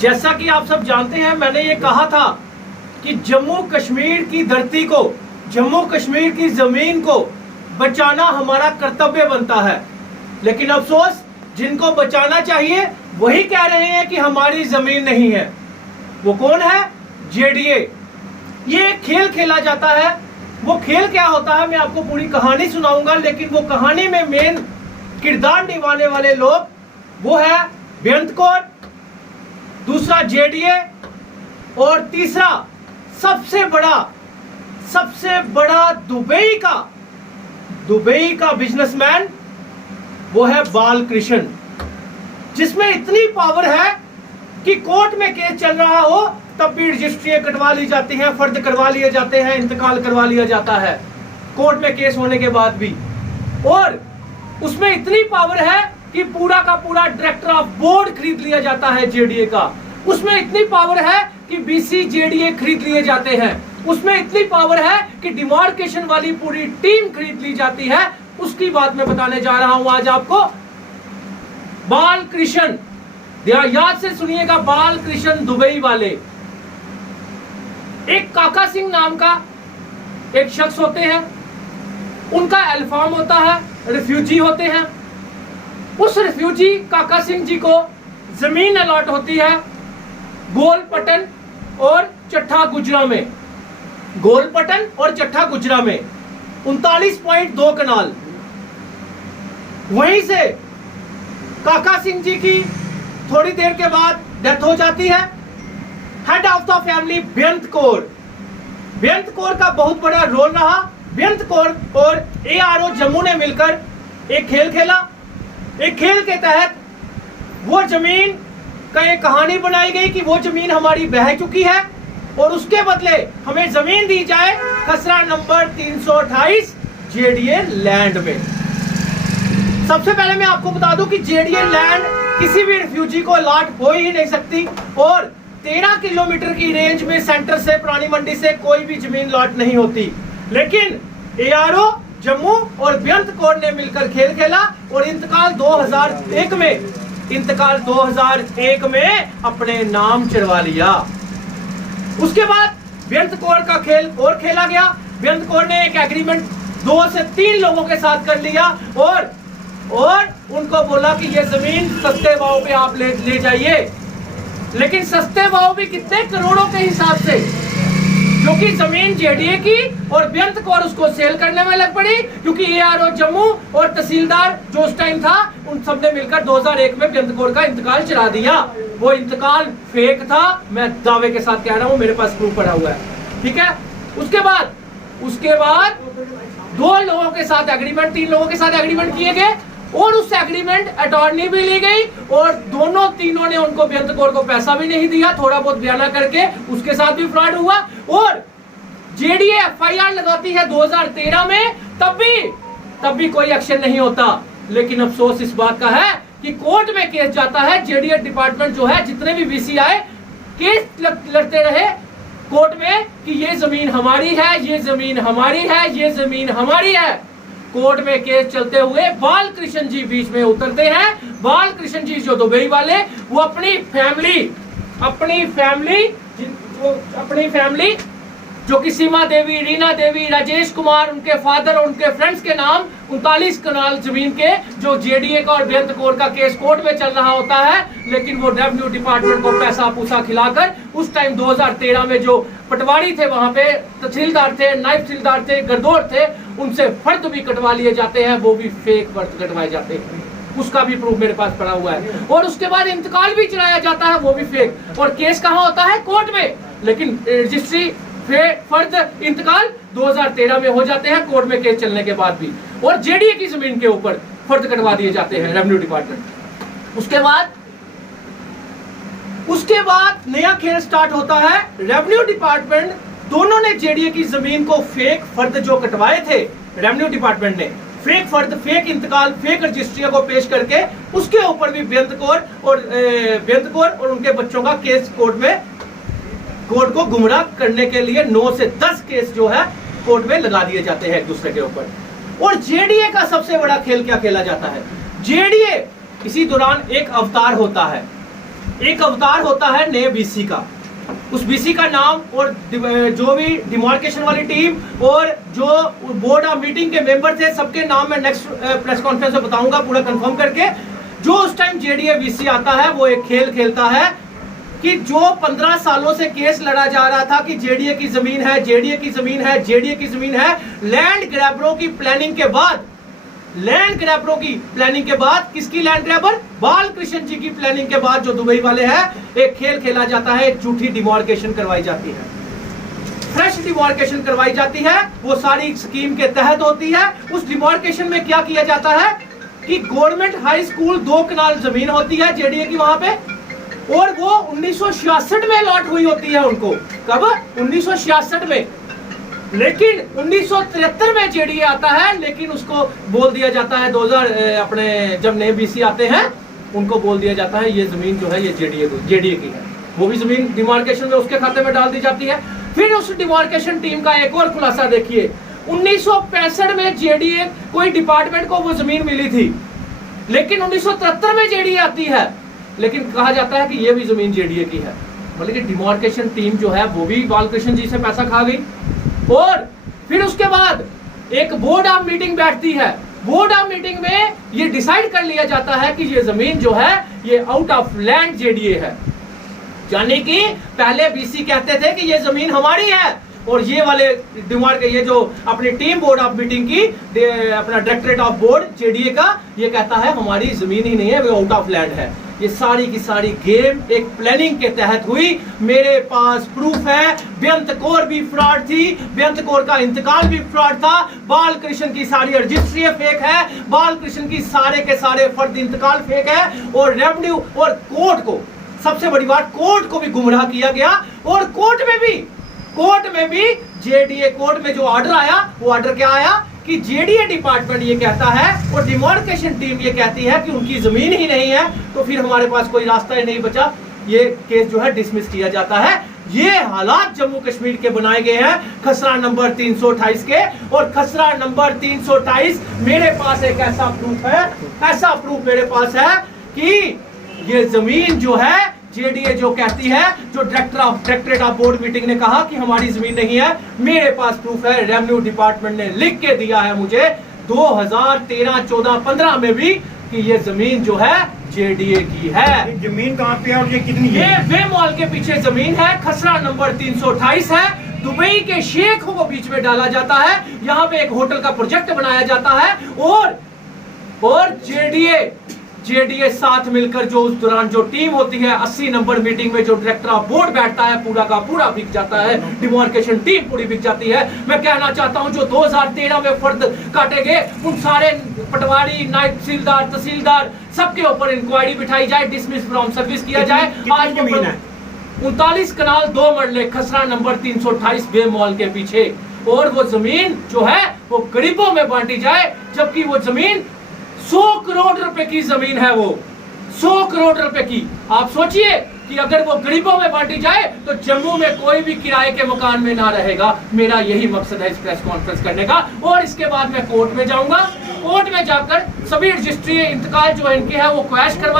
जैसा कि आप सब जानते हैं, मैंने ये कहा था कि जम्मू कश्मीर की धरती को, जम्मू कश्मीर की जमीन को बचाना हमारा कर्तव्य बनता है। लेकिन अफसोस, जिनको बचाना चाहिए वही कह रहे हैं कि हमारी जमीन नहीं है। वो कौन है? जेडीए। ये एक खेल खेला जाता है। वो खेल क्या होता है मैं आपको पूरी कहानी सुनाऊंगा, लेकिन वो कहानी में मेन किरदार निभाने वाले लोग वो है बेअंत कौर, दूसरा जेडीए, और तीसरा सबसे बड़ा दुबई का बिजनेसमैन, वो है बालकृष्ण, जिसमें इतनी पावर है कि कोर्ट में केस चल रहा हो तब भी रजिस्ट्री कटवा ली जाती है, फर्द करवा लिए जाते हैं, इंतकाल करवा लिया जाता है कोर्ट में केस होने के बाद भी। और उसमें इतनी पावर है कि पूरा का पूरा डायरेक्टर ऑफ बोर्ड खरीद लिया जाता है जेडीए का। उसमें इतनी पावर है कि बीसी जेडीए खरीद लिए जाते हैं। उसमें इतनी पावर है कि डिमार्केशन वाली पूरी टीम खरीद ली जाती है। उसकी बात मैं बताने जा रहा हूं आज आपको। बालकृष्ण, याद से सुनिएगा, बालकृष्ण दुबई वाले। एक काका सिंह नाम का एक शख्स होते हैं, उनका एल्फाम होता है, रिफ्यूजी होते हैं। उस रिफ्यूजी काका सिंह जी को जमीन अलॉट होती है गोलपटन और चट्ठा गुजरा में। गोलपटन और चट्ठा गुजरा में 39.2 कनाल। वहीं से काका सिंह जी की थोड़ी देर के बाद डेथ हो जाती है। हेड ऑफ द फैमिली बेअंत कौर। बेअंत कौर का बहुत बड़ा रोल रहा। बेअंत कौर और एआरओ जम्मू ने मिलकर एक खेल खेला। एक खेल के तहत वो जमीन का एक कहानी बनाई गई कि वो जमीन हमारी बह चुकी है और उसके बदले हमें जमीन दी जाए खसरा नंबर 328 जेडीए लैंड में। सबसे पहले मैं आपको बता दूं कि जेडीए लैंड किसी भी रिफ्यूजी को अलॉट हो ही नहीं सकती और 13 किलोमीटर की रेंज में सेंटर से, पुरानी मंडी से कोई भी जमीन लॉट नहीं होती। लेकिन एआरओ जम्मू और बेअंत कौर ने मिलकर खेल खेला और इंतकाल 2001 में अपने नाम चढ़वा लिया। उसके बाद बेअंत कौर का खेल और खेला गया। बेअंत कौर ने एक एग्रीमेंट 2 से 3 लोगों के साथ कर लिया और उनको बोला कि ये जमीन सस्ते भाव पे आप ले जाइए। लेकिन सस्ते भाव भी कितने? करोड़ों के हिसाब से, क्योंकि जमीन जेडीए की और बेअंत कौर उसको सेल करने में लग पड़ी। क्योंकि एआरओ जम्मू और तहसीलदार जो उस टाइम था, उन सब ने मिलकर 2001 में बेअंत कौर का इंतकाल चला दिया। वो इंतकाल फेक था, मैं दावे के साथ कह रहा हूं, मेरे पास प्रूफ पड़ा हुआ है। ठीक है। उसके बाद 2 लोगों के साथ एग्रीमेंट, 3 लोगों के साथ एग्रीमेंट किए गए और उस एग्रीमेंट अटॉर्नी भी ली गई और तीनों ने उनको बेअंत कौर को पैसा भी नहीं दिया, थोड़ा बहुत बयाना करके उसके साथ भी फ्रॉड हुआ। और जेडीए एफआईआर लगाती है 2013 में, तब भी कोई एक्शन नहीं होता। लेकिन अफसोस इस बात का है कि कोर्ट में केस जाता है। जेडीए डिपार्टमेंट जो है, जितने भी वीसी आए, केस लड़ते रहे कोर्ट में कि ये जमीन हमारी है, ये जमीन हमारी है, ये जमीन हमारी है। कोर्ट में केस चलते हुए बालकृष्ण जी बीच में उतरते हैं। बालकृष्ण जी जो दुबई वाले, वो अपनी फैमिली जो कि सीमा देवी, रीना देवी, राजेश कुमार, उनके फादर और उनके फ्रेंड्स के नाम 39 कनाल जमीन के, जो जेडीए का और बेअंत कौर का केस कोर्ट में चल रहा होता है। लेकिन वो रेवेन्यू डिपार्टमेंट को पैसा पूसा खिलाकर उस टाइम 2013 में जो पटवारी थे, वहां पे तहसीलदार थे, नायब तहसीलदार थे, गरदौर थे, उनसे फर्द भी कटवा लिए जाते हैं। वो भी फेक फर्द कटवाए जाते हैं, उसका भी प्रूफ मेरे पास पड़ा हुआ है। और उसके बाद इंतकाल भी चलाया जाता है, वो भी फेक। और केस कहां होता है? कोर्ट में। लेकिन रजिस्ट्री फर्द इंतकाल 2013 में हो जाते हैं, कोर्ट में केस चलने के बाद भी। और जेडीए की जमीन के ऊपर फर्द कटवा दिए जाते हैं रेवेन्यू डिपार्टमेंट। उसके बाद नया खेल स्टार्ट होता है। रेवेन्यू डिपार्टमेंट, दोनों ने जेडीए की जमीन को फेक फर्द जो कटवाए थे, रेवेन्यू डिपार्टमेंट ने फेक फर्द, फेक इंतकाल, फेक रजिस्ट्रियों को पेश करके उसके ऊपर भी बेअंत कौर और उनके बच्चों का केस कोर्ट को गुमराह करने के लिए 9 से 10 केस जो है कोर्ट में लगा दिए जाते हैं एक दूसरे के ऊपर। और जेडीए का सबसे बड़ा खेल क्या खेला जाता है? जेडीए इसी दौरान एक अवतार होता है। एक अवतार होता है नए बीसी का। उस बीसी का नाम और जो भी डिमार्केशन वाली टीम और जो बोर्ड ऑफ मीटिंग के मेंबर थे सबके नाम मैं नेक्स्ट प्रेस कॉन्फ्रेंस में बताऊंगा पूरा कंफर्म करके। जो उस टाइम जेडीए बीसी आता है वो एक खेल खेलता है कि जो 15 सालों से केस लड़ा जा रहा था कि जेडीए की जमीन है, जेडीए की जमीन है, जेडीए की जमीन है, लैंड ग्रैबरों की प्लानिंग के बाद, लैंड ग्रैबरों की प्लानिंग के बाद, किसकी लैंड ग्रैबर? बालकृष्ण जी की प्लानिंग के बाद जो दुबई वाले हैं, एक खेल खेला जाता है, एक झूठी डिमार्केशन करवाई जाती है, फ्रेश डिमार्केशन करवाई जाती है। वो सारी स्कीम के तहत होती है। उस डिमार्केशन में क्या किया जाता है कि गवर्नमेंट हाई स्कूल 2 कनाल जमीन होती है जेडीए की वहां पे, और वो 1966 में अलॉट हुई होती है उनको। कब? 1966 में। लेकिन 1973 में जेडीए आता है, लेकिन उसको बोल दिया जाता है 2000 अपने जब नए बीसी आते हैं उनको बोल दिया जाता है ये जमीन जो है ये जेडीए की है। वो भी जमीन डिमार्केशन में उसके खाते में डाल दी जाती है। फिर उस डिमार्केशन टीम का एक और खुलासा देखिए, 1965 में जेडीए कोई डिपार्टमेंट को वो जमीन मिली थी, लेकिन 1973 में जेडीए आती है, लेकिन कहा जाता है कि ये भी जमीन जेडीए की है। मतलब कि डिमार्केशन टीम जो है वो भी बालकृष्ण जी से पैसा खा गई। और फिर उसके बाद एक बोर्ड ऑफ मीटिंग बैठती है। बोर्ड ऑफ मीटिंग में ये डिसाइड कर लिया जाता है कि ये जमीन जो है ये आउट ऑफ लैंड जेडीए है। यानी कि पहले बीसी कहते थे कि ये जमीन हमारी है, और ये वाले ये जो अपनी टीम बोर्ड ऑफ मीटिंग की अपना डायरेक्टरेट ऑफ बोर्ड जेडीए का ये कहता है हमारी जमीन ही नहीं है, वो आउट ऑफ लैंड है। ये सारी की सारी गेम एक प्लानिंग के तहत हुई। मेरे पास प्रूफ है, बेअंत कौर भी फ्रॉड थी, बेअंत कौर का इंतकाल भी फ्रॉड था, बालकृष्ण की सारी रजिस्ट्री फेक है, बालकृष्ण की सारे के सारे फर्द इंतकाल फेक है, और रेवेन्यू और कोर्ट को, सबसे बड़ी बात, कोर्ट को भी गुमराह किया गया। और कोर्ट में भी जेडीए कोर्ट में जो ऑर्डर आया, वो ऑर्डर क्या आया कि जेडीए डिपार्टमेंट ये कहता है और डिमार्केशन टीम ये कहती है कि उनकी जमीन ही नहीं है, तो फिर हमारे पास कोई रास्ता ही नहीं बचा, ये केस जो है डिसमिस किया जाता है। ये हालात जम्मू कश्मीर के बनाए गए हैं खसरा नंबर 328 के। और खसरा नंबर 328 मेरे पास एक ऐसा प्रूफ है, ऐसा प्रूफ मेरे पास है कि ये जमीन जो है जेडीए जो कहती है, जो डायरेक्टरेट ऑफ बोर्ड मीटिंग ने कहा कि हमारी जमीन नहीं है, मेरे पास प्रूफ है, रेवेन्यू डिपार्टमेंट ने लिख के दिया है मुझे 2013, 14, 15 में भी कि ये जमीन जो है जेडीए की है। जमीन कहाँ पे है और ये कितनी है? ये वे मॉल के पीछे जमीन है, खसरा नंबर 328 है। दुबई के शेखों को बीच में डाला जाता है, यहाँ पे एक होटल का प्रोजेक्ट बनाया जाता है, और जेडीए साथ मिलकर जो उस दौरान जो टीम होती है 80 नंबर मीटिंग में जो डायरेक्टर ऑफ बोर्ड बैठता है, पूरा का पूरा बिक जाता है, डिमार्केशन टीम पूरी बिक जाती है। मैं कहना चाहता हूं जो 2013 में फर्द काटे गए उन सारे पटवारी, नायब तहसीलदार सबके ऊपर इंक्वायरी बिठाई जाए, डिसमिस फ्रॉम सर्विस किया जाए। आज जमीन है 39 कनाल 2 मरले खसरा नंबर 328 बे मॉल के पीछे, और वो जमीन जो है वो गरीबों में बांटी जाए, जबकि वो जमीन 100 करोड़ रुपए की जमीन है, वो 100 करोड़ रुपए की। आप सोचिए कि अगर वो गरीबों में बांटी जाए तो जम्मू में कोई भी किराए के मकान में ना रहेगा। मेरा यही मकसद है इस प्रेस कॉन्फ्रेंस करने का। और इसके बाद मैं कोर्ट में जाऊंगा, कोर्ट में जाकर सभी रजिस्ट्री इंतकाल जो इनके है वो क्वैश करवा